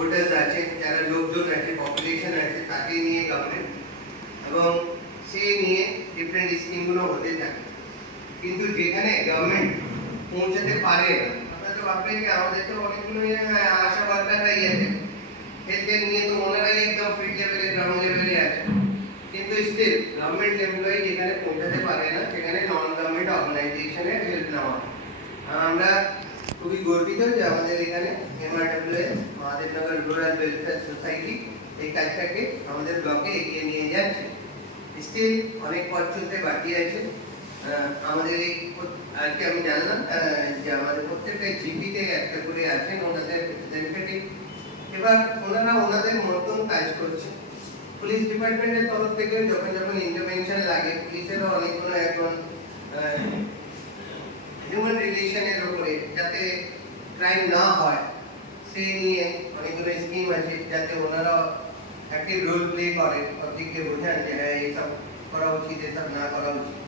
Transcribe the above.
Voters আছে, যারা লোকজন আছে, পপুলেশন আছে, তাকে নিয়ে গভর্নমেন্ট এবং সে নিয়ে ডিফারেন্ট স্কিমগুলো হতে থাকে। কিন্তু যেখানে গভর্নমেন্ট পৌঁছাতে পারে না, আপনারা তো ভাববেন যে আমাদের তো অনেকগুলো আশা ওয়ার্কাররাই আছে, হেলথের নিয়ে তো ওনারাই একদম ফিল্ড লেভেলে, গ্রাউন্ড লেভেলে আছে, কিন্তু স্টিল গভর্নমেন্ট এমপ্লয়ি যেখানে পৌঁছাতে পারে না সেখানে নন গভর্নমেন্ট অর্গানাইজেশনের হেল্প নেওয়া। আমরা খুবই গর্বিত যে আমাদের এখানে MRWS Mahadevnagar rural welfare society এই কাজটাকে আমাদের ব্লকে এগিয়ে নিয়ে যাচ্ছে। স্টিল অনেক পথ চলতে বাকি আছে। আমাদের এই আজকে আমি জানলাম যে আমাদের প্রত্যেকটা জিপিতে একটা করে আছেন ওনাদের রিপ্রেজেন্টেটিভ, এবার ওনারা ওনাদের মতন কাজ করছে। পুলিশ ডিপার্টমেন্টের তরফ থেকে যখন যখন ইন্টারভেনশন লাগে, পুলিশেরও অনেকগুলো এখন হিউম্যান রিলেশনের উপরে যাতে ক্রাইম না হয় সেই নিয়ে অনেকগুলো স্কিম আছে, যাতে ওনারা অ্যাক্টিভ রোল প্লে করে, পাবলিককে বোঝান যে হ্যাঁ এইসব করা উচিত, এসব না করা উচিত।